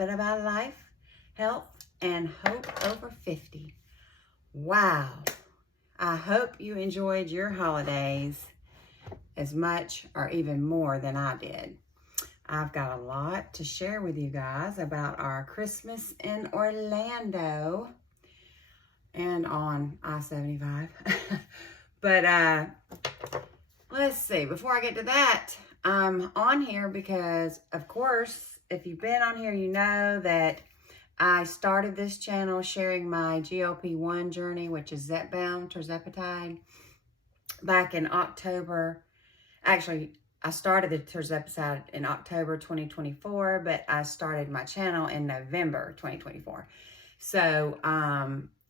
bit about life, health, and hope over 50. Wow. I hope you enjoyed your holidays as much or even more than I did. I've got a lot to share with you guys about our Christmas in Orlando and on I-75. But let's see, before I get to that, I'm on here because, of course, if you've been on here, you know that I started this channel sharing my GLP-1 journey, which is Zepbound, tirzepatide, back in October. Actually, I started the tirzepatide in October 2024, but I started my channel in November 2024. So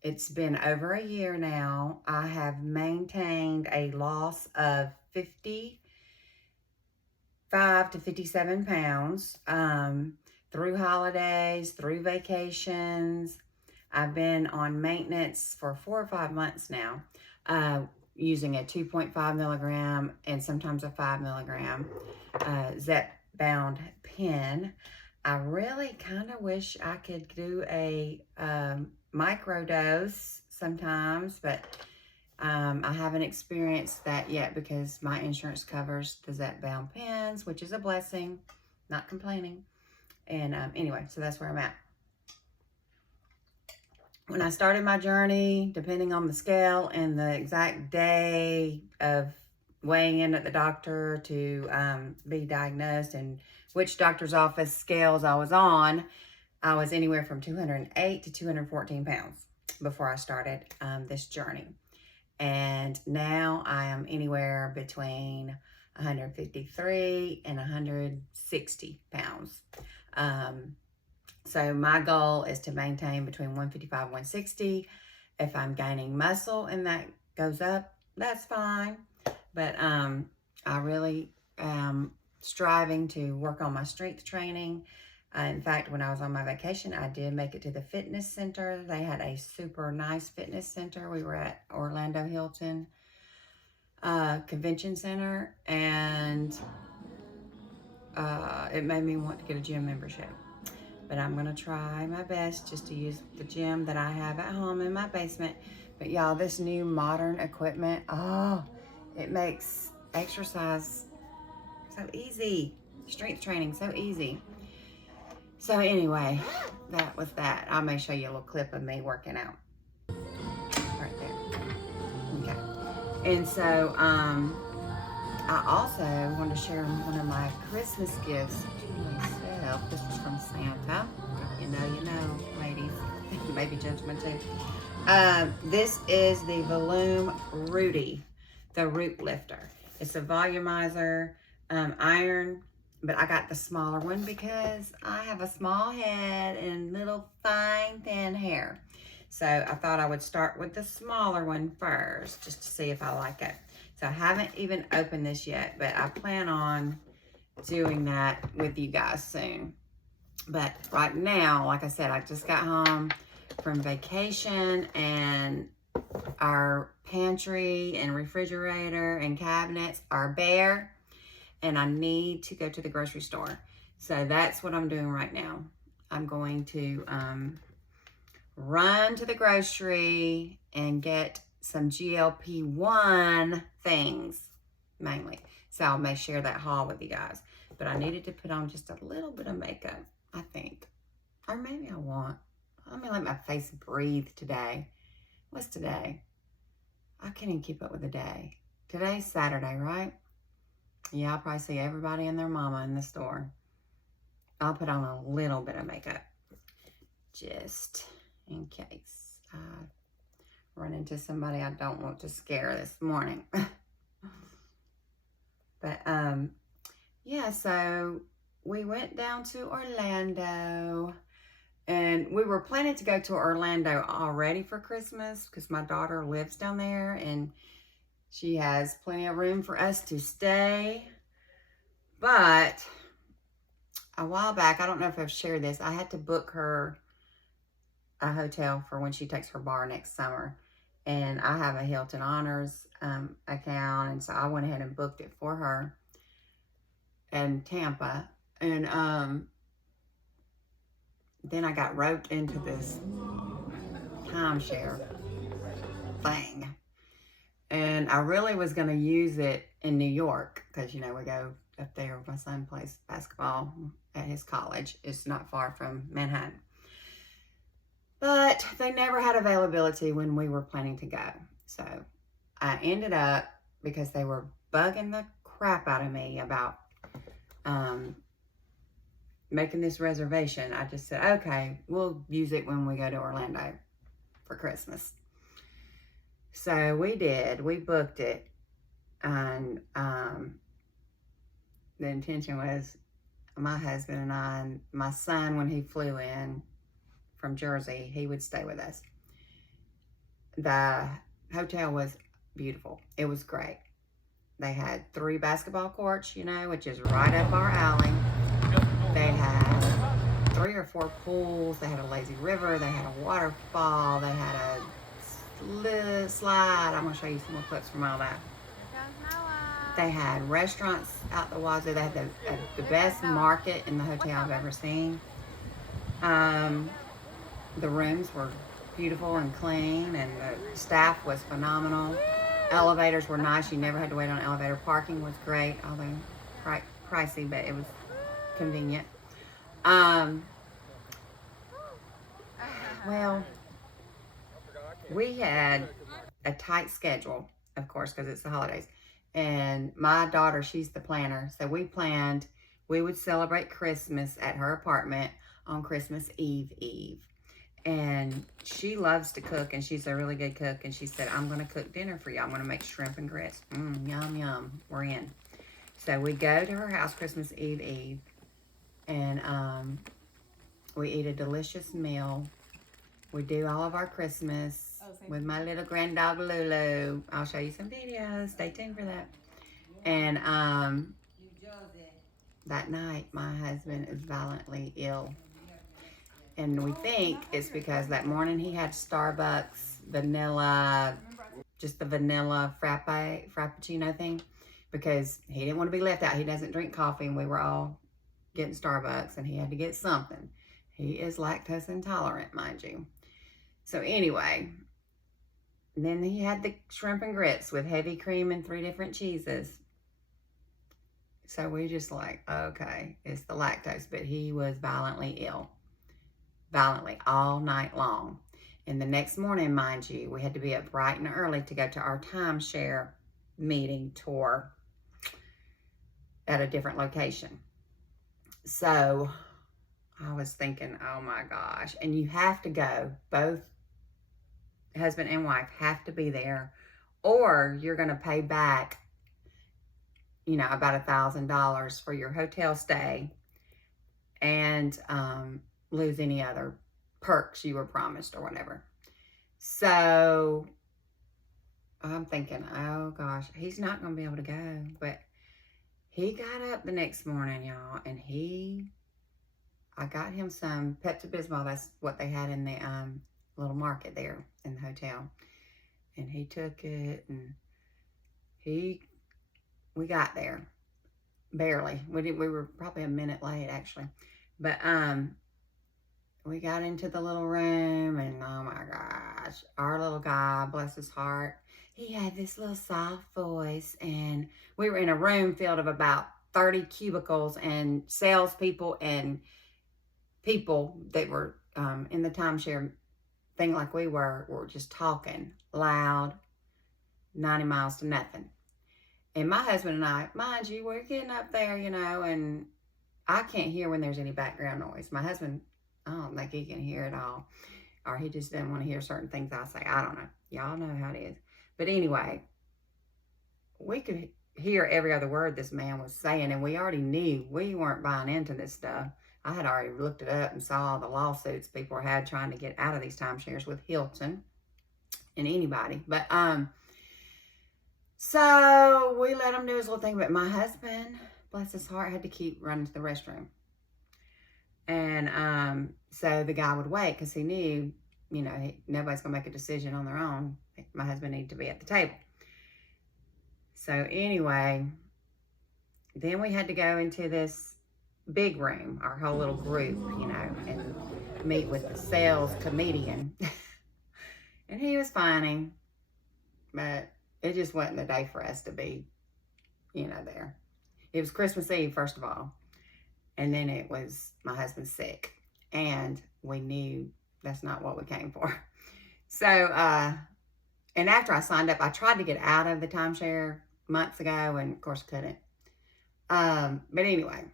it's been over a year now. I have maintained a loss of 55 to 57 pounds through holidays, through vacations. I've been on maintenance for 4 or 5 months now, using a 2.5 milligram and sometimes a 5 milligram Zepbound pen. I really kind of wish I could do a microdose sometimes, but I haven't experienced that yet because my insurance covers the Zepbound pens, which is a blessing, not complaining. And anyway, so that's where I'm at. When I started my journey, depending on the scale and the exact day of weighing in at the doctor to be diagnosed and which doctor's office scales I was on, I was anywhere from 208 to 214 pounds before I started this journey. And now I am anywhere between 153 and 160 pounds. So my goal is to maintain between 155 and 160. If I'm gaining muscle and that goes up, that's fine. But I really am striving to work on my strength training. In fact, when I was on my vacation, I did make it to the fitness center. They had a super nice fitness center. We were at Orlando Hilton Convention Center, and it made me want to get a gym membership. But I'm going to try my best just to use the gym that I have at home in my basement. But y'all, this new modern equipment, oh, it makes exercise so easy. Strength training so easy. So anyway, that was that. I may show you a little clip of me working out. Right there. Okay. And so I also want to share one of my Christmas gifts to myself. This is from Santa. You know, ladies. Maybe gentlemen too. This is the Volume Rudy, the root lifter. It's a volumizer iron, but I got the smaller one because I have a small head and little fine thin hair. So I thought I would start with the smaller one first just to see if I like it. So I haven't even opened this yet, but I plan on doing that with you guys soon. But right now, like I said, I just got home from vacation and our pantry and refrigerator and cabinets are bare and I need to go to the grocery store. So that's what I'm doing right now. I'm going to run to the grocery and get some GLP-1 things, mainly. So I may share that haul with you guys. But I needed to put on just a little bit of makeup, I think. Or maybe I won't. Let me let my face breathe today. What's today? I can't even keep up with the day. Today's Saturday, right? Yeah, I'll probably see everybody and their mama in the store. I'll put on a little bit of makeup. Just in case I run into somebody I don't want to scare this morning. But yeah, so we went down to Orlando and we were planning to go to Orlando already for Christmas because my daughter lives down there and she has plenty of room for us to stay. But a while back, I don't know if I've shared this, I had to book her a hotel for when she takes her bar next summer. And I have a Hilton Honors account, and so I went ahead and booked it for her in Tampa. And then I got roped into this timeshare thing. And I really was going to use it in New York because, you know, we go up there. My son plays basketball at his college. It's not far from Manhattan. But they never had availability when we were planning to go. So I ended up, because they were bugging the crap out of me about making this reservation, I just said, okay, we'll use it when we go to Orlando for Christmas. So we did. We booked it. And the intention was my husband and I, and my son, when he flew in from Jersey, he would stay with us. The hotel was beautiful. It was great. They had 3 basketball courts, you know, which is right up our alley. They had 3 or 4 pools. They had a lazy river. They had a waterfall. They had a slide. I'm going to show you some more clips from all that. They had restaurants out the wazoo. They had the best market in the hotel I've ever seen. The rooms were beautiful and clean, and the staff was phenomenal. Elevators were nice. You never had to wait on an elevator. Parking was great, although pricey, but it was convenient. Well, we had a tight schedule, of course, because it's the holidays. And my daughter, she's the planner. So we planned we would celebrate Christmas at her apartment on Christmas Eve. And she loves to cook, and she's a really good cook. And she said, I'm going to cook dinner for you. I'm going to make shrimp and grits. Yum, yum. We're in. So we go to her house Christmas Eve. And we eat a delicious meal. We do all of our Christmas with my little grand dog Lulu. I'll show you some videos. Stay tuned for that. And that night, my husband is violently ill. And we think it's because that morning he had Starbucks vanilla, just the vanilla frappuccino thing, because he didn't want to be left out. He doesn't drink coffee, and we were all getting Starbucks, and he had to get something. He is lactose intolerant, mind you. So anyway, then he had the shrimp and grits with heavy cream and 3 different cheeses. So we just like, okay, it's the lactose, but he was violently ill. Violently, all night long. And the next morning, mind you, we had to be up bright and early to go to our timeshare meeting tour at a different location. So I was thinking, oh my gosh. And you have to go, both husband and wife have to be there, or you're going to pay back, you know, about $1,000 for your hotel stay, and lose any other perks you were promised or whatever. So I'm thinking, oh gosh, he's not going to be able to go. But he got up the next morning, y'all, and I got him some Pepto-Bismol. That's what they had in the little market there in the hotel. And he took it, and we got there. Barely. We were probably a minute late, actually. But we got into the little room, and oh my gosh, our little guy, bless his heart, he had this little soft voice, and we were in a room filled of about 30 cubicles, and salespeople and people that were in the timeshare thing like we were just talking loud, 90 miles to nothing. And my husband and I, mind you, we're getting up there, you know, and I can't hear when there's any background noise. My husband, I don't think he can hear it all. Or he just doesn't want to hear certain things I say. I don't know. Y'all know how it is. But anyway, we could hear every other word this man was saying, and we already knew we weren't buying into this stuff. I had already looked it up and saw all the lawsuits people had trying to get out of these timeshares with Hilton and anybody. But so we let him do his little thing. But my husband, bless his heart, had to keep running to the restroom. And so the guy would wait because he knew, you know, nobody's going to make a decision on their own. My husband needed to be at the table. So anyway, then we had to go into this big room, our whole little group, you know, and meet with the sales comedian. And he was funny, but it just wasn't the day for us to be, there. It was Christmas Eve, first of all. And then it was my husband's sick. And we knew that's not what we came for. So, and after I signed up, I tried to get out of the timeshare months ago and of course couldn't. But anyway,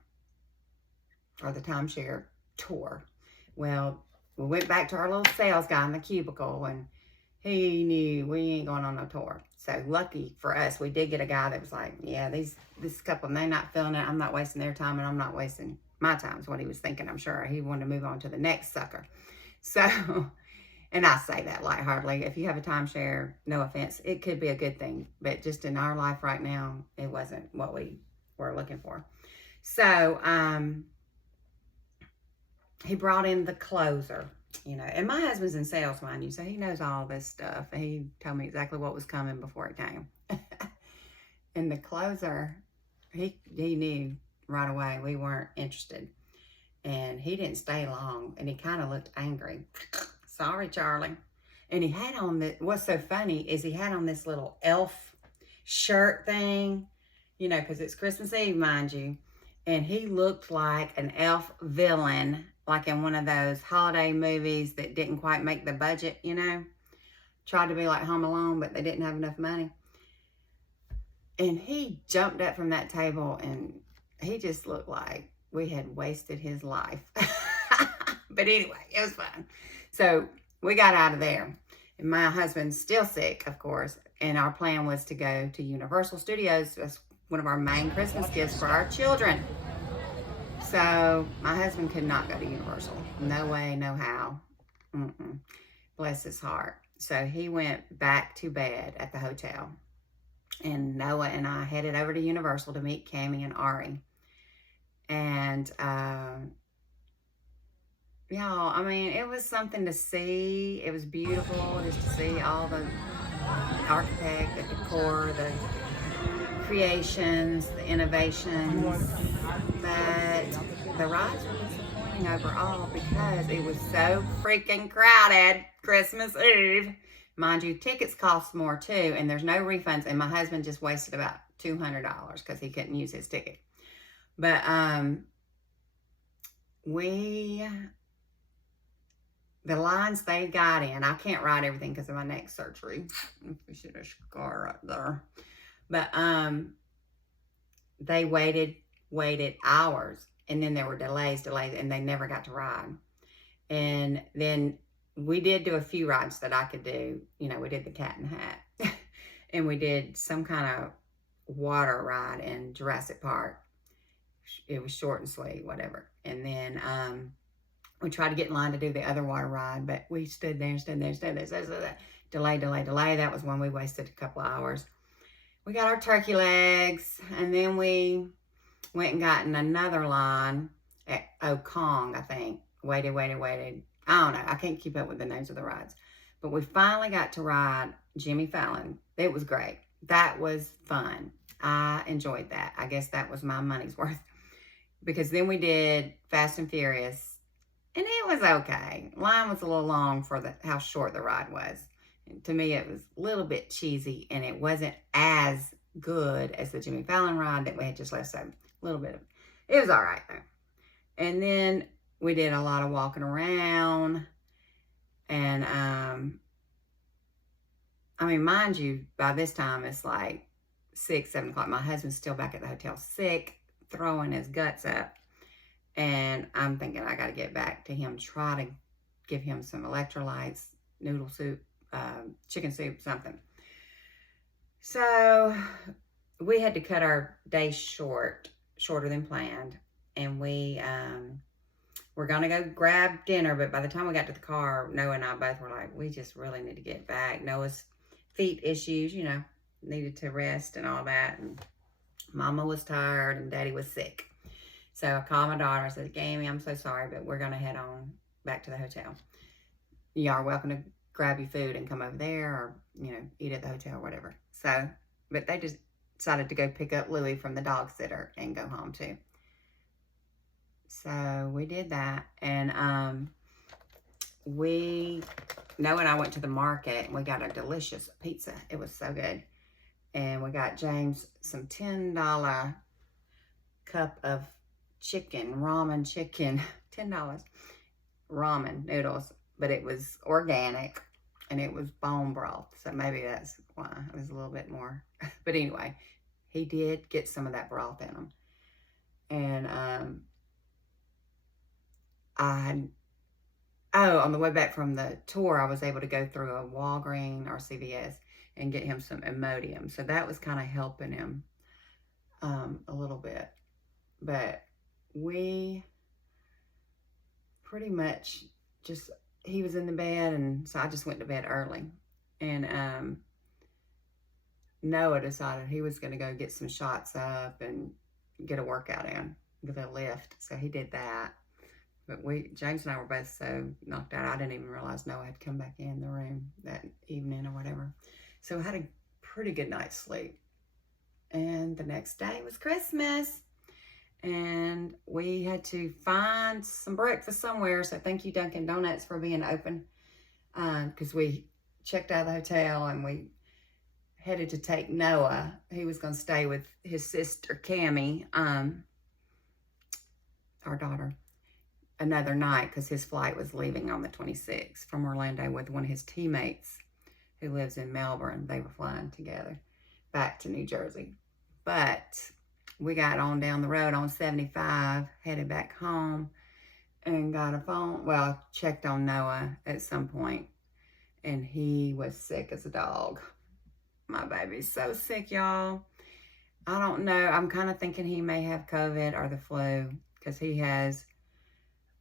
or the timeshare tour. Well, we went back to our little sales guy in the cubicle and he knew we ain't going on no tour. So lucky for us, we did get a guy that was like, yeah, this couple, they're not feeling it. I'm not wasting their time and I'm not wasting my time is what he was thinking, I'm sure. He wanted to move on to the next sucker. So, and I say that lightheartedly. If you have a timeshare, no offense, it could be a good thing. But just in our life right now, it wasn't what we were looking for. So, he brought in the closer. And my husband's in sales, mind you, so he knows all this stuff. He told me exactly what was coming before it came. And the closer, he knew right away we weren't interested. And he didn't stay long, and he kind of looked angry. Sorry, Charlie. And he had on what's so funny is he had on this little elf shirt thing, because it's Christmas Eve, mind you. And he looked like an elf villain, like in one of those holiday movies that didn't quite make the budget, Tried to be like Home Alone, but they didn't have enough money. And he jumped up from that table, and he just looked like we had wasted his life. But anyway, it was fun. So we got out of there. And my husband's still sick, of course. And our plan was to go to Universal Studios. That's one of our main Christmas gifts for our children. So my husband could not go to Universal. No way, no how. Bless his heart. So he went back to bed at the hotel. And Noah and I headed over to Universal to meet Cammie and Ari. And y'all, I mean, it was something to see. It was beautiful just to see all the architect, the decor, the creations, the innovations. But the rides were disappointing overall because it was so freaking crowded Christmas Eve. Mind you, tickets cost more too, and there's no refunds. And my husband just wasted about $200 because he couldn't use his ticket. But the lines they got in, I can't write everything because of my neck surgery. We should have a scar right there. But they waited hours, and then there were delays, and they never got to ride. And then we did do a few rides that I could do. We did the Cat in the Hat, and we did some kind of water ride in Jurassic Park. It was short and sweet, whatever. And then we tried to get in line to do the other water ride, but we stood there. Delay. That was when we wasted a couple of hours. We got our turkey legs, and then we went and got in another line at Kong, I think. Waited. I don't know. I can't keep up with the names of the rides. But we finally got to ride Jimmy Fallon. It was great. That was fun. I enjoyed that. I guess that was my money's worth. Because then we did Fast and Furious, and it was okay. Line was a little long for how short the ride was. And to me, it was a little bit cheesy, and it wasn't as good as the Jimmy Fallon ride that we had just left. So a little bit of it was all right though. And then we did a lot of walking around, and I mean, mind you, by this time it's like 6, 7 o'clock. My husband's still back at the hotel sick, throwing his guts up. And I'm thinking I got to get back to him, try to give him some electrolytes, noodle soup, chicken soup, something. So we had to cut our day shorter than planned. And we were going to go grab dinner. But by the time we got to the car, Noah and I both were like, we just really need to get back. Noah's feet issues, needed to rest and all that. And Mama was tired and Daddy was sick. So I called my daughter. I said, Gammy, I'm so sorry, but we're going to head on back to the hotel. You are welcome to grab your food and come over there, or, eat at the hotel or whatever. So, but they just decided to go pick up Louie from the dog sitter and go home too. So we did that. And Noah and I went to the market and we got a delicious pizza. It was so good. And we got James some $10 cup of chicken, ramen chicken, $10 ramen noodles, but it was organic and it was bone broth. So maybe that's why it was a little bit more. But anyway, he did get some of that broth in him. And on the way back from the tour, I was able to go through a Walgreens or CVS and get him some Imodium. So that was kind of helping him a little bit. But we pretty much just, he was in the bed, and so I just went to bed early. And Noah decided he was going to go get some shots up and get a workout in with a lift. So he did that. But James and I were both so knocked out, I didn't even realize Noah had come back in the room that evening or whatever. So I had a pretty good night's sleep. And the next day was Christmas. And we had to find some breakfast somewhere. So thank you, Dunkin' Donuts, for being open. Because we checked out of the hotel and we headed to take Noah. He was going to stay with his sister, Cammie, our daughter, another night because his flight was leaving on the 26th from Orlando with one of his teammates who lives in Melbourne. They were flying together back to New Jersey. But we got on down the road on 75, headed back home, and got a phone. Well, checked on Noah at some point, and he was sick as a dog. My baby's so sick, y'all. I don't know. I'm kind of thinking he may have COVID or the flu because he has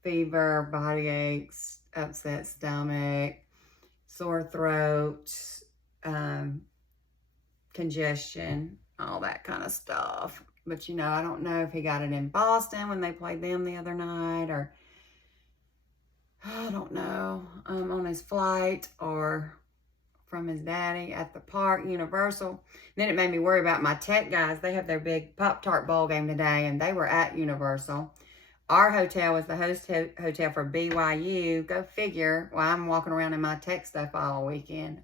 fever, body aches, upset stomach, sore throat, congestion, all that kind of stuff. But, you know, I don't know if he got it in Boston when they played them the other night, or I don't know, on his flight, or from his daddy at the park, Universal. Then it made me worry about my tech guys. They have their big Pop-Tart bowl game today, and they were at Universal. Our hotel was the host hotel for BYU. Go figure. Well, I'm walking around in my tech stuff all week. And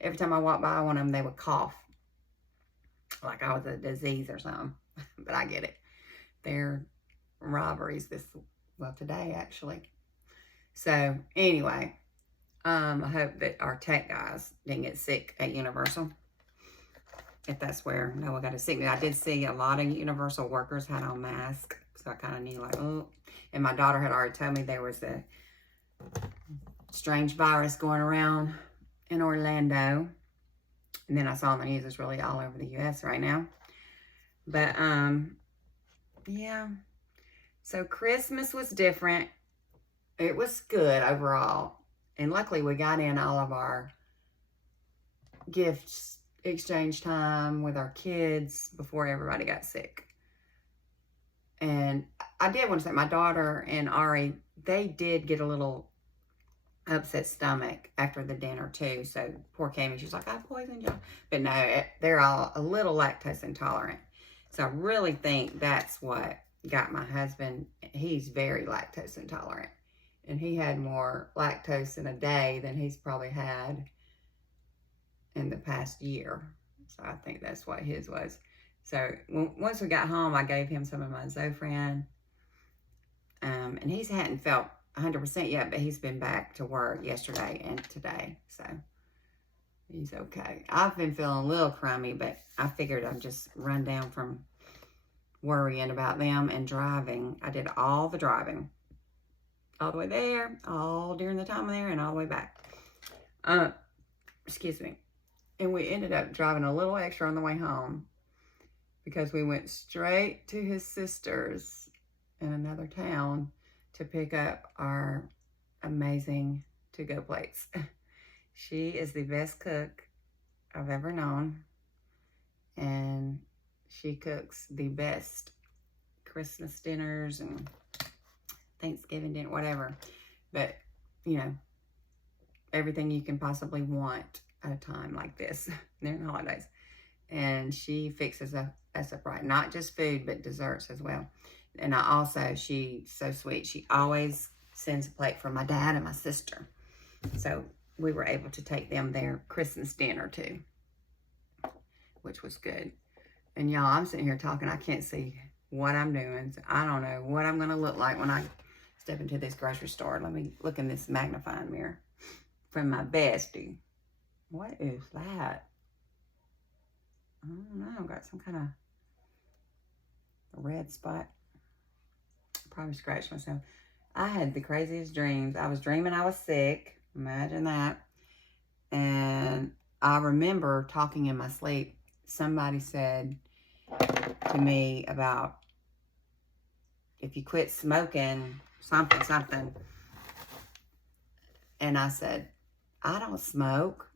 every time I walk by one of them, they would cough. Like I was a disease or something. But I get it. They're robberies today actually. So anyway, I hope that our tech guys didn't get sick at Universal. If that's where Noah got a sickness. I did see a lot of Universal workers had on masks. So I kind of knew like, oh. And my daughter had already told me there was a strange virus going around in Orlando. And then I saw on the news it's really all over the U.S. right now. But, yeah. So Christmas was different. It was good overall. And luckily we got in all of our gifts exchange time with our kids before everybody got sick. And I did want to say my daughter and Ari, they did get a little upset stomach after the dinner too. So poor Cammie, she's like, I poisoned you. But no, they're all a little lactose intolerant. So I really think that's what got my husband. He's very lactose intolerant. And he had more lactose in a day than he's probably had in the past year. So I think that's what his was. So once we got home, I gave him some of my Zofran. And he hadn't felt 100% yet, but he's been back to work yesterday and today. So he's okay. I've been feeling a little crummy, but I figured I'd just run down from worrying about them and driving. I did all the driving. All the way there, all during the time there, and all the way back. Excuse me. And we ended up driving a little extra on the way home because we went straight to his sister's in another town to pick up our amazing to-go plates. She is the best cook I've ever known. And she cooks the best Christmas dinners and Thanksgiving dinner, whatever. But, you know, everything you can possibly want at a time like this during the holidays. And she fixes us up right. Not just food, but desserts as well. And she's so sweet. She always sends a plate for my dad and my sister. So we were able to take them their Christmas dinner too, which was good. And y'all, I'm sitting here talking. I can't see what I'm doing. So I don't know what I'm going to look like when I step into this grocery store. Let me look in this magnifying mirror from my bestie. What is that? I don't know. I've got some kind of red spot. Probably scratched myself. I had the craziest dreams. I was dreaming I was sick. Imagine that. And I remember talking in my sleep. Somebody said to me about if you quit smoking, something. And I said, I don't smoke.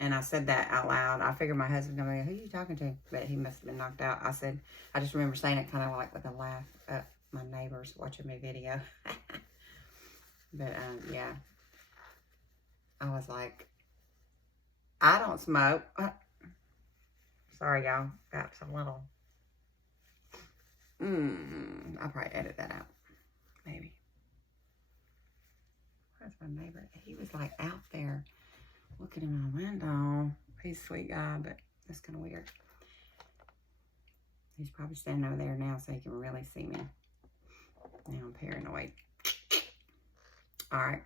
And I said that out loud. I figured my husband was going to be, who are you talking to? But he must have been knocked out. I said, I just remember saying it kind of like with a laugh at my neighbors watching my video. But yeah. I was like, I don't smoke. Sorry, y'all. Got some little. I'll probably edit that out. Maybe. Where's my neighbor? He was like out there looking in my window. He's a sweet guy, but that's kind of weird. He's probably standing over there now so he can really see me. Now I'm paranoid. All right.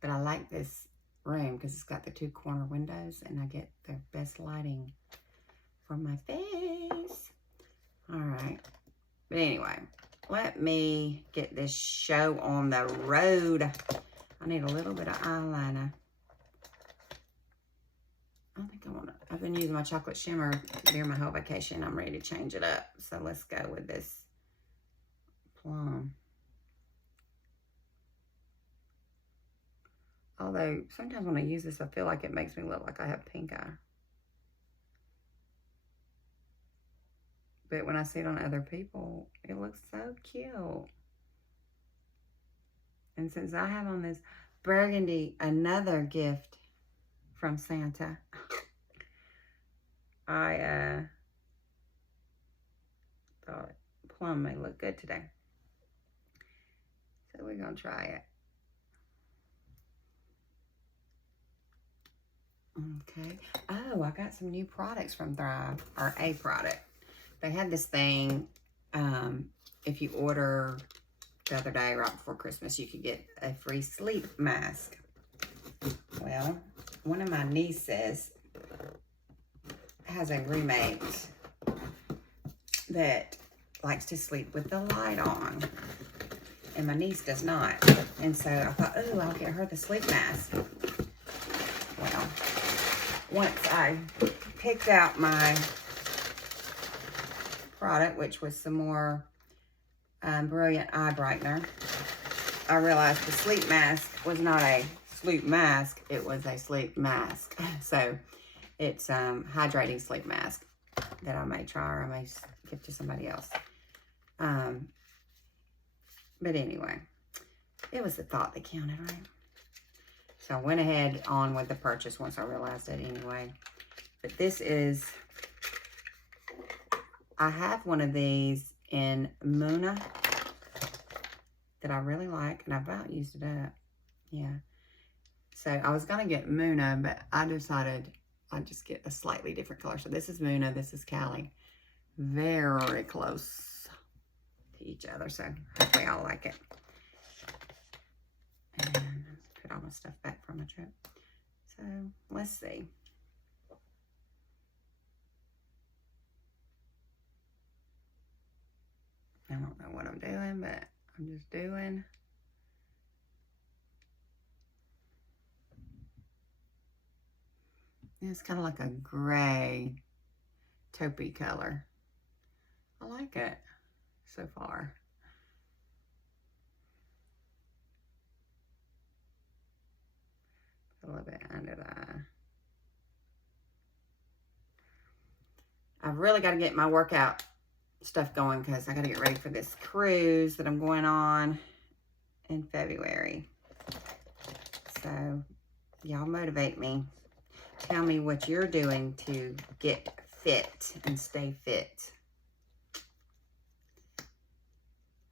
But I like this room because it's got the 2 corner windows and I get the best lighting from my face. All right. But anyway, let me get this show on the road. I need a little bit of eyeliner. I think I want to, I've been using my chocolate shimmer during my whole vacation. I'm ready to change it up. So let's go with this plum. Although, sometimes when I use this, I feel like it makes me look like I have pink eye. But when I see it on other people, it looks so cute. And since I have on this burgundy, another gift from Santa, I thought plum may look good today. So we're going to try it. Okay. Oh, I got some new products from Thrive, or a product. They had this thing, if you order the other day, right before Christmas, you could get a free sleep mask. Well, one of my nieces has a roommate that likes to sleep with the light on. And my niece does not. And so I thought, oh, I'll get her the sleep mask. Well, once I picked out my product, which was some more Brilliant Eye Brightener, I realized the sleep mask was not a sleep mask, it was a sleep mask. So it's hydrating sleep mask that I may try, or I may give to somebody else. But anyway, it was the thought that counted, right? So I went ahead on with the purchase once I realized it anyway. But this is, I have one of these in Muna that I really like, and I about used it up. Yeah. So I was going to get Muna, but I decided I'd just get a slightly different color. So this is Muna, this is Cali. Very close to each other, so hopefully I'll like it. And put all my stuff back from my trip. So let's see. I don't know what I'm doing, but I'm just doing. It's kind of like a gray taupey color. I like it so far. A little bit under the eye. I've really got to get my workout stuff going because I got to get ready for this cruise that I'm going on in February. So y'all motivate me. Tell me what you're doing to get fit and stay fit.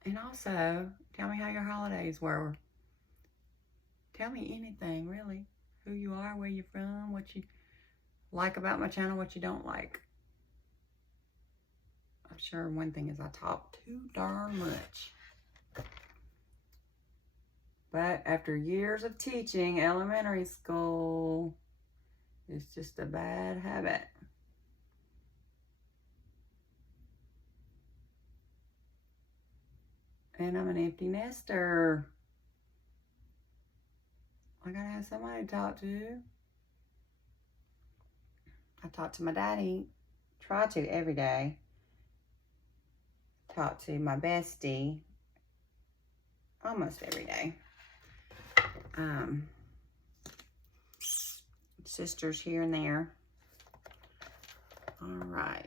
And also, tell me how your holidays were. Tell me anything, really. Who you are, where you're from, what you like about my channel, what you don't like. I'm sure one thing is I talk too darn much. But after years of teaching elementary school, it's just a bad habit. And I'm an empty nester. I gotta have somebody to talk to. I talk to my daddy, try to every day. Talk to my bestie almost every day. Sisters here and there. All right.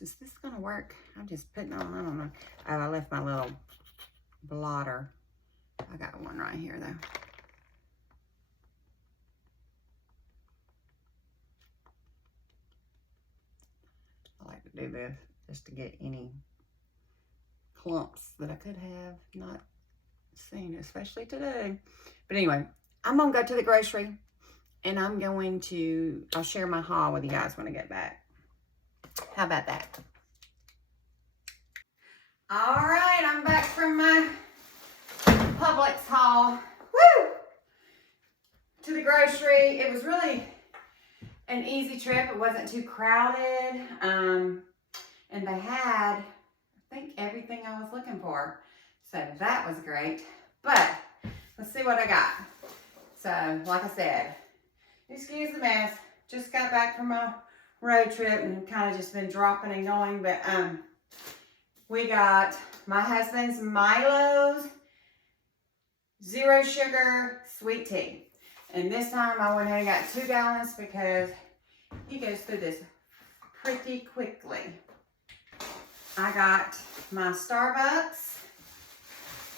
Is this gonna work? I'm just putting on, I don't know. Oh, I left my little blotter. I got one right here though. I like to do this just to get any clumps that I could have not seen, especially today. But anyway, I'm gonna go to the grocery and I'll share my haul with you guys when I get back. How about that? All right, I'm back from my Publix haul. Woo! To the grocery. It was really an easy trip. It wasn't too crowded. And they had, I think, everything I was looking for. So that was great. But let's see what I got. So, like I said, excuse the mess. Just got back from a road trip and kind of just been dropping and going. But we got my husband's Milo's 0 sugar sweet tea. And this time I went ahead and got 2 gallons because he goes through this pretty quickly. I got my Starbucks.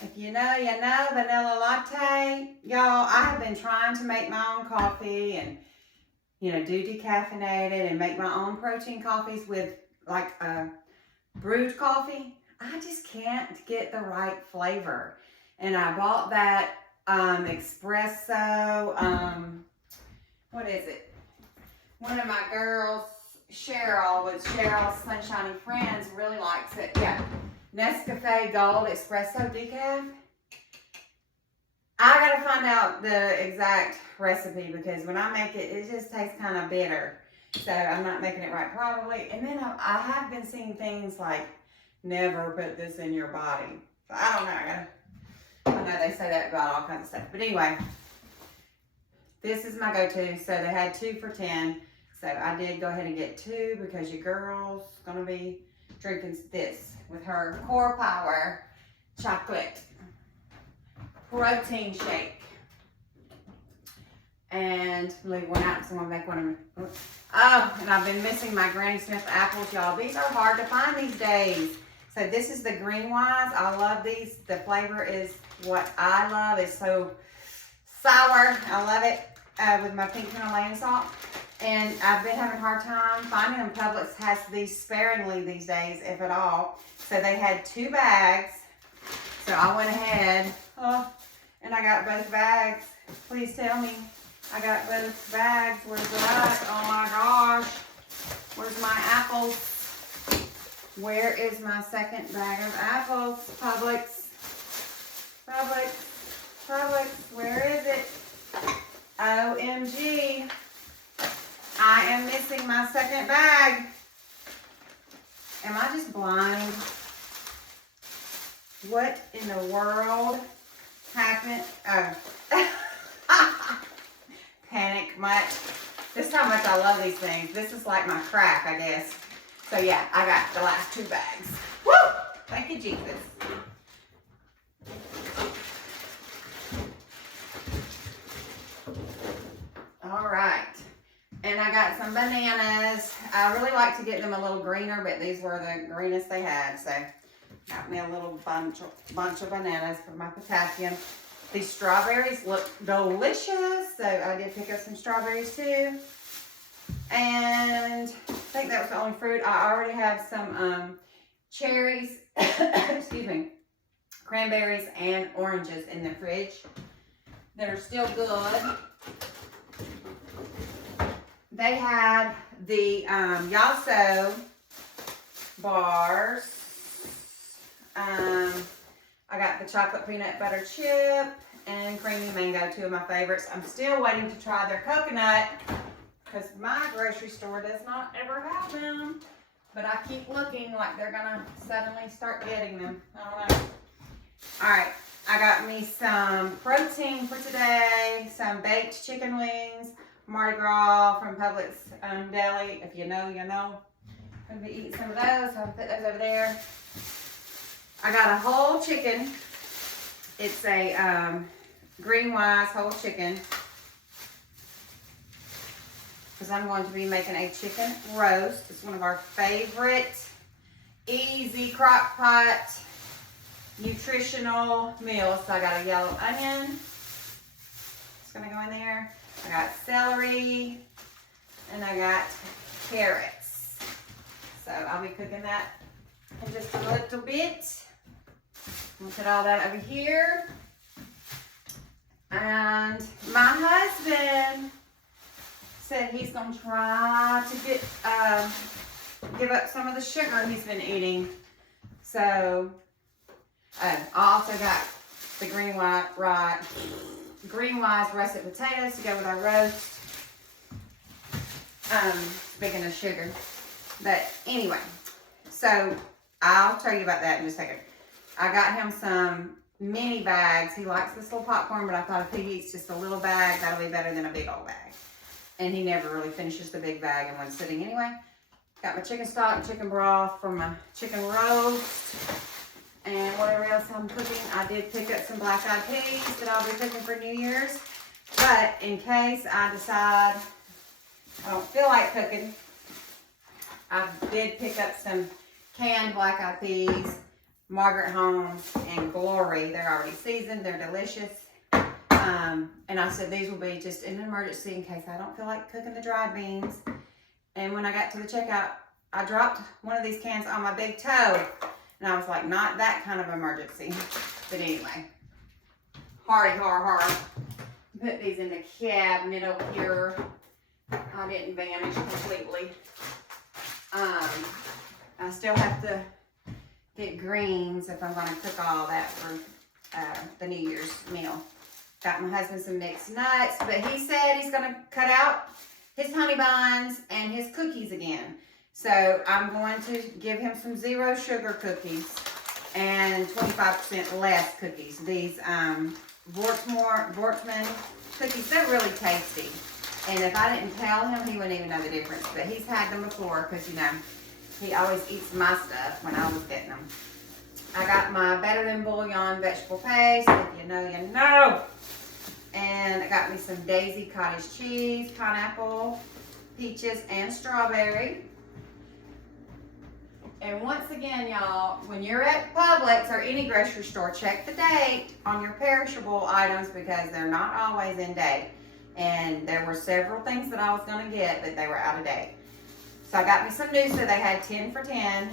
If you know, you know, vanilla latte. Y'all, I have been trying to make my own coffee and, you know, do decaffeinated and make my own protein coffees with like brewed coffee. I just can't get the right flavor. And I bought that espresso, what is it? One of my girls, Cheryl, with Cheryl's Sunshiny Friends, really likes it. Yeah, Nescafe Gold Espresso Decaf. I gotta find out the exact recipe because when I make it, it just tastes kind of bitter. So I'm not making it right probably. And then I have been seeing things like, never put this in your body. So I don't know, I know they say that about all kinds of stuff. But anyway, this is my go-to. So they had 2 for $10. So I did go ahead and get 2 because your girl's gonna be drinking this with her Core Power chocolate protein shake. And leave one out, someone make one of them. Oh, and I've been missing my Granny Smith apples, y'all. These are hard to find these days. So this is the green ones. I love these. The flavor is what I love. It's so sour. I love it with my pink Himalayan salt. And I've been having a hard time finding them. Publix has these sparingly these days, if at all. So they had 2 bags. So I went ahead and I got both bags. Please tell me I got both bags. Where's that? Oh my gosh. Where's my apples? Where is my second bag of apples? Publix. Publix. Publix. Where is it? OMG. I am missing my second bag. Am I just blind? What in the world happened? Oh. Panic much. This is how much I love these things. This is like my crack, I guess. So yeah, I got the last 2 bags. Woo! Thank you, Jesus. All right. And I got some bananas. I really like to get them a little greener, but these were the greenest they had. So got me a little bunch of bananas for my potassium. These strawberries look delicious. So I did pick up some strawberries too. And I think that was the only fruit. I already have some cherries, excuse me, cranberries and oranges in the fridge that are still good. They had the Yasso bars. I got the chocolate peanut butter chip and creamy mango, 2 of my favorites. I'm still waiting to try their coconut because my grocery store does not ever have them. But I keep looking like they're gonna suddenly start getting them. I don't know. All right, I got me some protein for today, some baked chicken wings, Mardi Gras from Publix Deli. If you know, you know. I'm gonna be eating some of those. I'll put those over there. I got a whole chicken. It's a Green Wise whole chicken. Because I'm going to be making a chicken roast. It's one of our favorite easy crock pot nutritional meals. So I got a yellow onion. It's gonna go in there. I got celery and I got carrots. So I'll be cooking that in just a little bit. I'm gonna put all that over here. And my husband said he's gonna try to give up some of the sugar he's been eating. So I also got the Green Wise russet potatoes to go with our roast. Speaking of sugar, but anyway, so I'll tell you about that in just a second. I got him some mini bags. He likes this little popcorn, but I thought if he eats just a little bag, that'll be better than a big old bag. And he never really finishes the big bag in one sitting anyway. Got my chicken stock and chicken broth for my chicken roast. And whatever else I'm cooking. I did pick up some black-eyed peas that I'll be cooking for New Year's. But in case I decide I don't feel like cooking, I did pick up some canned black-eyed peas, Margaret Holmes and Glory. They're already seasoned. They're delicious. And I said these will be just an emergency in case I don't feel like cooking the dried beans. And when I got to the checkout, I dropped one of these cans on my big toe. And I was like, not that kind of emergency. But anyway, hardy har. Put these in the cabinet over here. I didn't vanish completely. I still have to get greens if I'm going to cook all that for the New Year's meal. Got my husband some mixed nuts, but he said he's going to cut out his honey buns and his cookies again. So I'm going to give him some 0 sugar cookies and 25% less cookies. These Vortman cookies, they're really tasty. And if I didn't tell him, he wouldn't even know the difference. But he's had them before because, you know, he always eats my stuff when I was getting them. I got my Better Than Bouillon vegetable paste. If you know, you know. And I got me some Daisy cottage cheese, pineapple, peaches, and strawberry. And once again, y'all, when you're at Publix or any grocery store, check the date on your perishable items because they're not always in date. And there were several things that I was going to get, but they were out of date. So I got me some noosa. They had 10 for 10.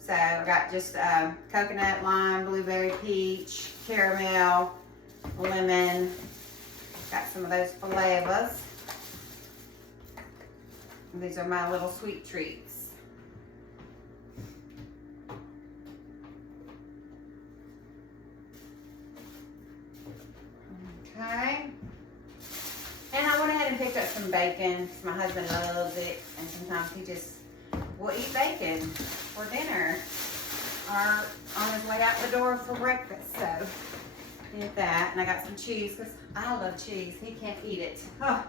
So I got just coconut, lime, blueberry, peach, caramel, lemon. Got some of those flavors. These are my little sweet treats. Okay. And I went ahead and picked up some bacon because my husband loves it. And sometimes he just will eat bacon for dinner or on his way out the door for breakfast. So did that. And I got some cheese because I love cheese. He can't eat it. Oh.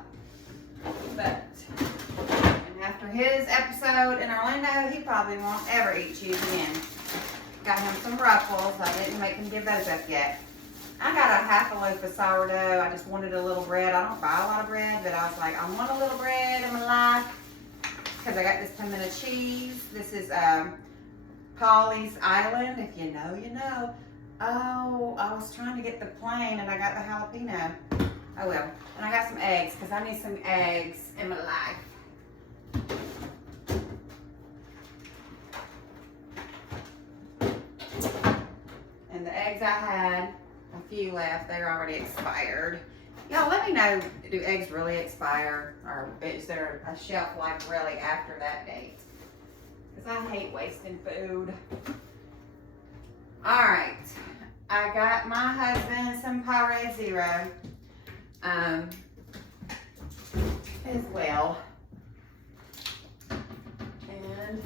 But and after his episode in Orlando, he probably won't ever eat cheese again. Got him some Ruffles. I didn't make him give those up yet. I got a half a loaf of sourdough. I just wanted a little bread. I don't buy a lot of bread, but I was like, I want a little bread in my life because I got this pimento cheese. This is Polly's Island. If you know, you know. Oh, I was trying to get the plain and I got the jalapeno. Oh well. And I got some eggs because I need some eggs in my life. And the eggs I had, a few left. They're already expired. Y'all, let me know, do eggs really expire? Or is there a shelf life really after that date? Because I hate wasting food. All right, I got my husband some Powerade Zero as well. And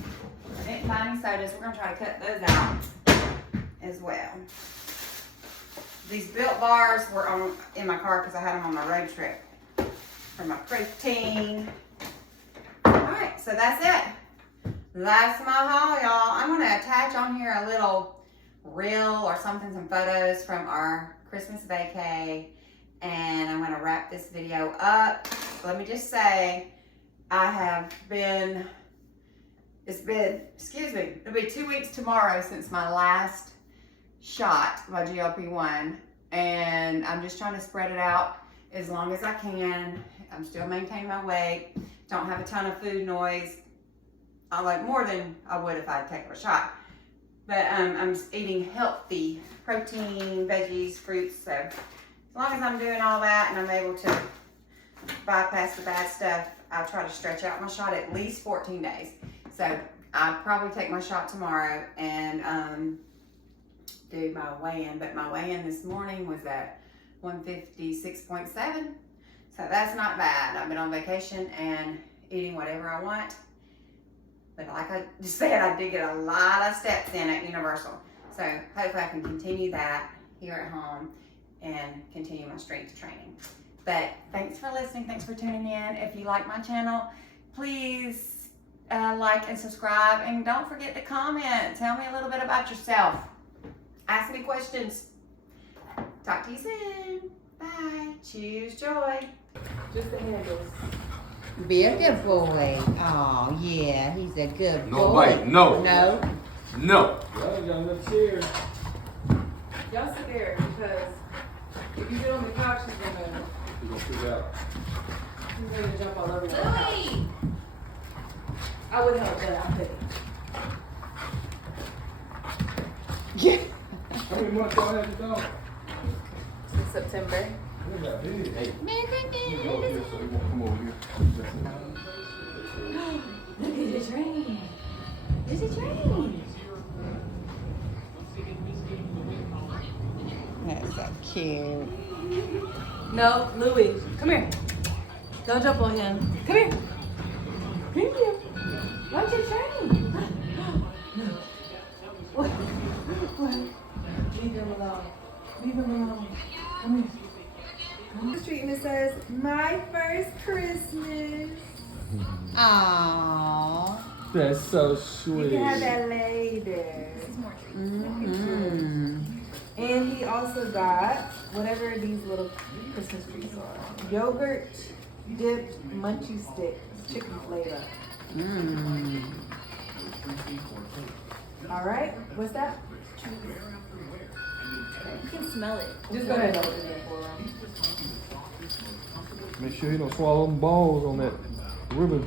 I didn't buy any sodas. We're gonna try to cut those out as well. These Built bars were in my car because I had them on my road trip for my protein. All right, so that's it. That's my haul, y'all. I'm gonna attach on here a little reel or something, some photos from our Christmas vacay, and I'm gonna wrap this video up. Let me just say, it'll be 2 weeks tomorrow since my last shot, my GLP-1, and I'm just trying to spread it out as long as I can. I'm still maintaining my weight, don't have a ton of food noise. I like more than I would if I'd taken a shot. But I'm eating healthy protein, veggies, fruits. So as long as I'm doing all that and I'm able to bypass the bad stuff, I'll try to stretch out my shot at least 14 days. So I'll probably take my shot tomorrow and do my weigh-in. But my weigh-in this morning was at 156.7. So that's not bad. I've been on vacation and eating whatever I want. But like I just said, I did get a lot of steps in at Universal. So hopefully I can continue that here at home and continue my strength training. But thanks for listening. Thanks for tuning in. If you like my channel, please like and subscribe. And don't forget to comment. Tell me a little bit about yourself. Ask me questions. Talk to you soon. Bye. Choose joy. Just the handles. Be a good boy. Oh, yeah, he's a good boy. No bite, no. No? No. Y'all got enough chairs. Y'all sit there because if you get on the couch, he's gonna freak out. jump all over you. Louie! I would help, but I couldn't. Yeah. How many months y'all had your dog? Since September. Hey. Merry Christmas. Come over here. Look at the train. There's a train. That's so cute. No, Louie, come here. Don't jump on him. Come here. Come here. Watch your train. What? Leave him alone. Leave him alone. Come here. This treatment says, my first Christmas. Aww. That's so You sweet. can have that later. Mm-hmm. And he also got whatever these little Christmas trees are. Yogurt dipped munchie sticks, chicken flavor. Mm. All right, what's that? You can smell it. Just go ahead and open it for him. Make sure you don't swallow them balls on that ribbon.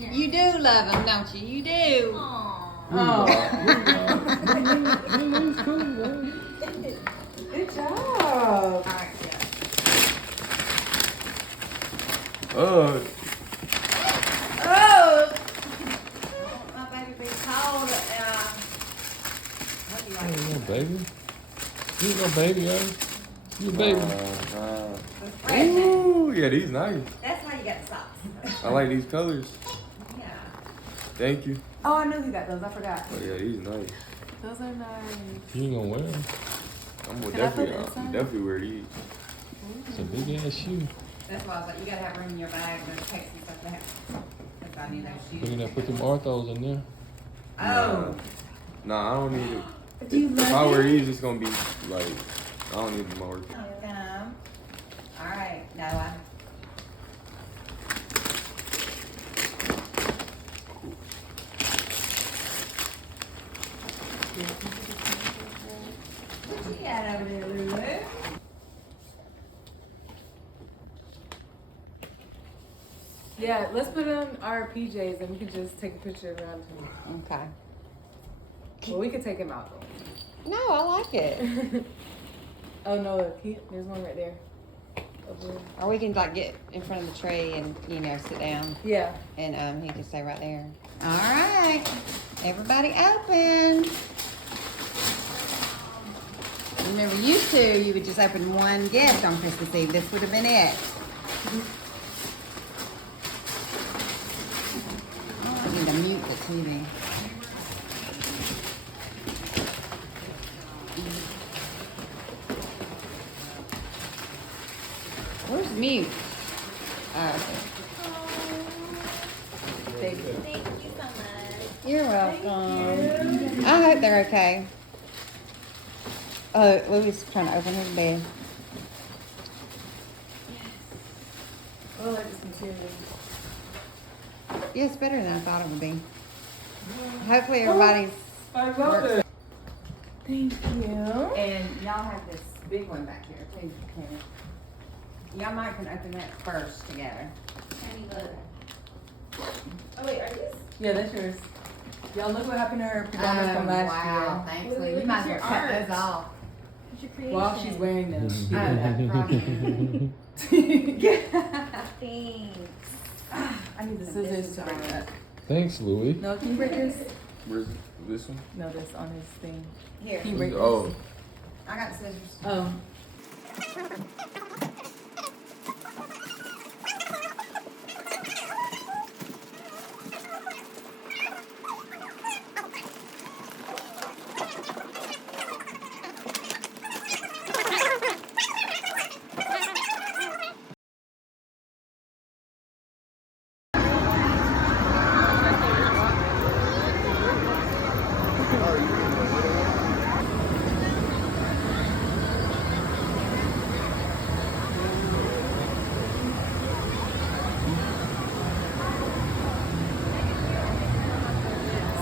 You do love him, don't you? You do. Oh. It's cool, man. Good job. All right, yeah. Oh. My baby be cold. What do you like? No baby. You no baby, eh? You a baby. Ooh, yeah, these nice. That's why you got the socks. I like these colors. Yeah. Thank you. Oh, I knew he got those. I forgot. Oh yeah, these nice. Those are nice. You ain't gonna wear them. I'm gonna Can I put definitely inside? wear these. It's a big ass shoe. That's why I was like, you gotta have room in your bag to take some stuff down. That's why I need those shoes. Look at that, put them orthos in there. Oh. Nah, I don't need it. Do you If I love wear it? these, it's gonna be like, I don't need them more. Welcome. All right, Noah. What you got over there, Lulu? Yeah, let's put on our PJs and we can just take a picture around him. Okay. Well, we could take him out though. No, I like it. Oh no, look, there's one right there. Over there. Or we can like get in front of the tree and sit down. Yeah. And he can stay right there. All right, everybody open. Remember, you would just open one gift on Christmas Eve. This would have been it. Oh, I need to mute the TV. Where's mute? Thank you. Thank you so much. You're welcome. I hope they're okay. Oh, Louis is trying to open his bed. Oh, I just material. Yeah, it's better than I thought it would be. Hopefully everybody's... I love it. Thank you. And y'all have this big one back here, too. Y'all might can open that first together. Oh wait, are these? Yeah, that's yours. Y'all look what happened to her pajamas from last wow, thanks, Lou. You might as well cut those off. What's your creation? year. While she's wearing them. Oh, that's right. Thanks. I need the And this scissors is to break ours. that. Thanks, Louis. No, can you break this? Where's this one? No, this on his thing. Here, Can you break Oh, this? I got scissors. Oh.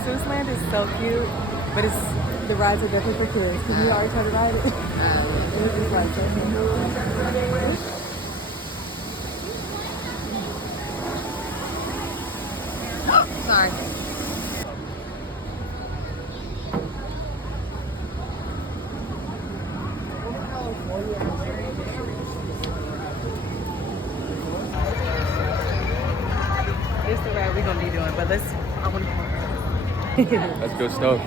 Seuss Land is so cute, but the rides are definitely for kids. Can you already try to ride it? It's just like so cute. Sorry. This is the ride we're gonna be doing, but I want to. let's go stuff.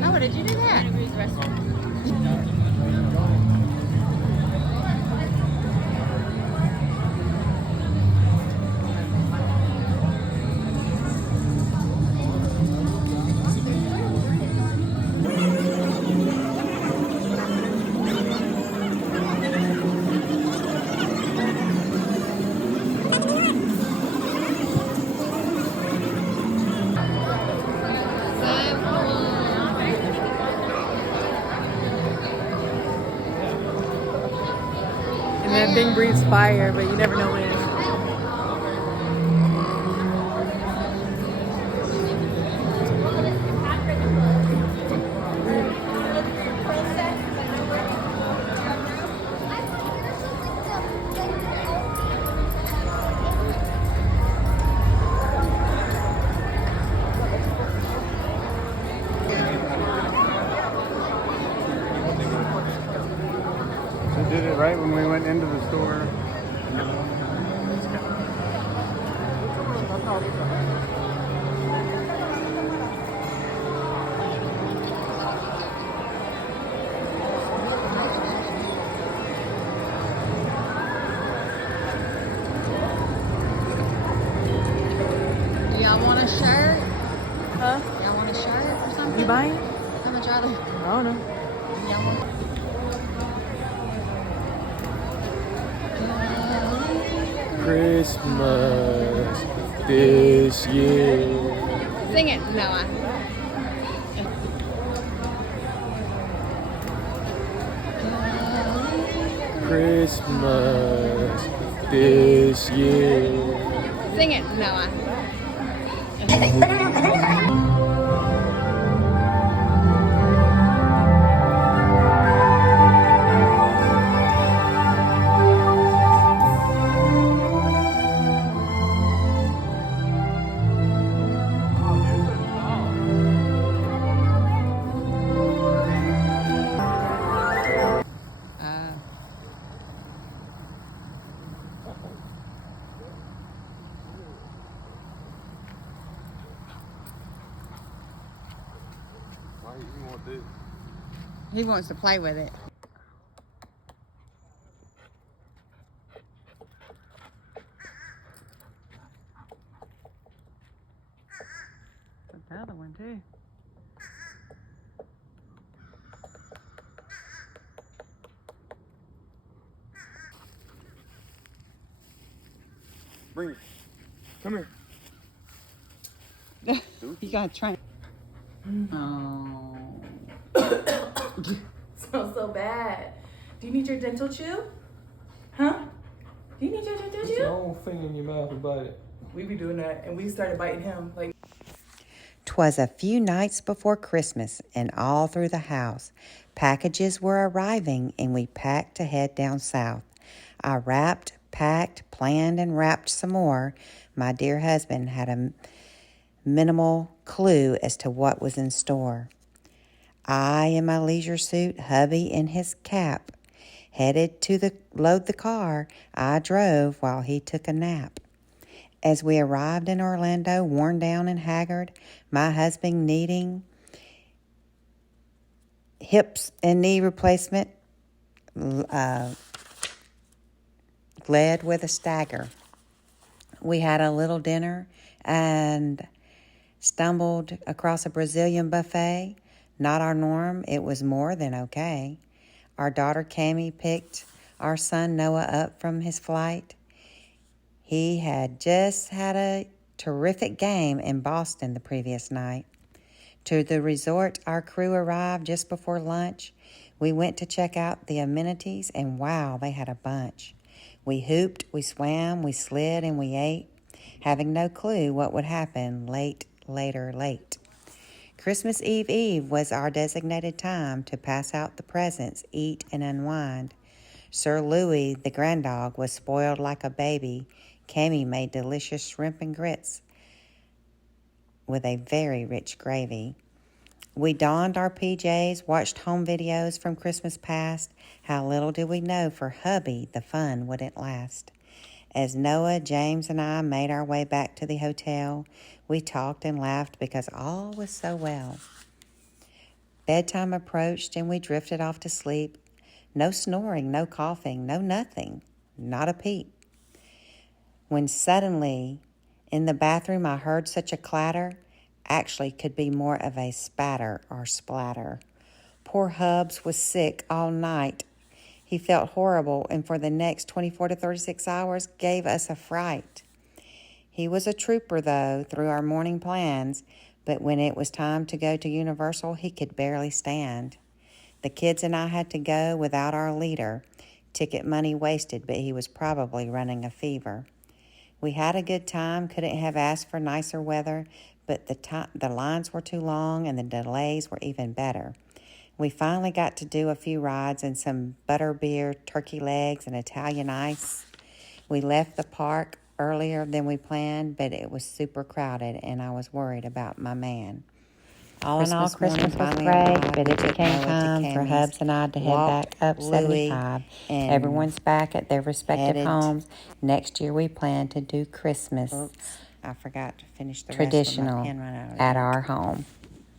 No, did you do that? And that thing breathes fire, but you never know when. They did it right when we went into the store. Y'all want a shirt? Huh? Y'all want a shirt or something? You buying? How much are they? I don't know. Y'all want... Christmas this year. Sing it, Noah. Christmas this year. Sing it, Noah. Why you want this? He wants to play with it. The other one too. Bring it. Come here. You gotta try. Oh. Smells so bad. Do you need your dental chew? Huh? Do you need your dental Put chew? your own finger in your mouth and bite it. We be doing that, and we started biting him. Like, 'Twas a few nights before Christmas, and all through the house, packages were arriving, and we packed to head down south. I wrapped, packed, planned, and wrapped some more. My dear husband had a minimal clue as to what was in store. I in my leisure suit, hubby in his cap, headed to load the car. I drove while he took a nap. As we arrived in Orlando, worn down and haggard, my husband needing hips and knee replacement, led with a stagger. We had a little dinner and stumbled across a Brazilian buffet. Not our norm, it was more than okay. Our daughter Cammie picked our son Noah up from his flight. He had just had a terrific game in Boston the previous night. To the resort, our crew arrived just before lunch. We went to check out the amenities, and wow, they had a bunch. We hooped, we swam, we slid, and we ate, having no clue what would happen late. Christmas Eve was our designated time to pass out the presents, eat, and unwind. Sir Louis, the grand dog, was spoiled like a baby. Cammie made delicious shrimp and grits with a very rich gravy. We donned our PJs, watched home videos from Christmas past. How little did we know for hubby the fun wouldn't last. As Noah, James, and I made our way back to the hotel, we talked and laughed because all was so well. Bedtime approached and we drifted off to sleep. No snoring, no coughing, no nothing, not a peep. When suddenly, in the bathroom, I heard such a clatter, actually could be more of a spatter or splatter. Poor Hubs was sick all night. He felt horrible, and for the next 24 to 36 hours gave us a fright. He was a trooper, though, through our morning plans, but when it was time to go to Universal, he could barely stand. The kids and I had to go without our leader. Ticket money wasted, but he was probably running a fever. We had a good time, couldn't have asked for nicer weather, but the lines were too long and the delays were even better. We finally got to do a few rides and some butterbeer, turkey legs, and Italian ice. We left the park earlier than we planned, but it was super crowded, and I was worried about my man. All in all, Christmas was great, but it became time for Hubs and I to head back up 75. Everyone's back at their respective homes. Next year, we plan to do Christmas I forgot to finish the traditional rest of my pen run out of at ink. our home.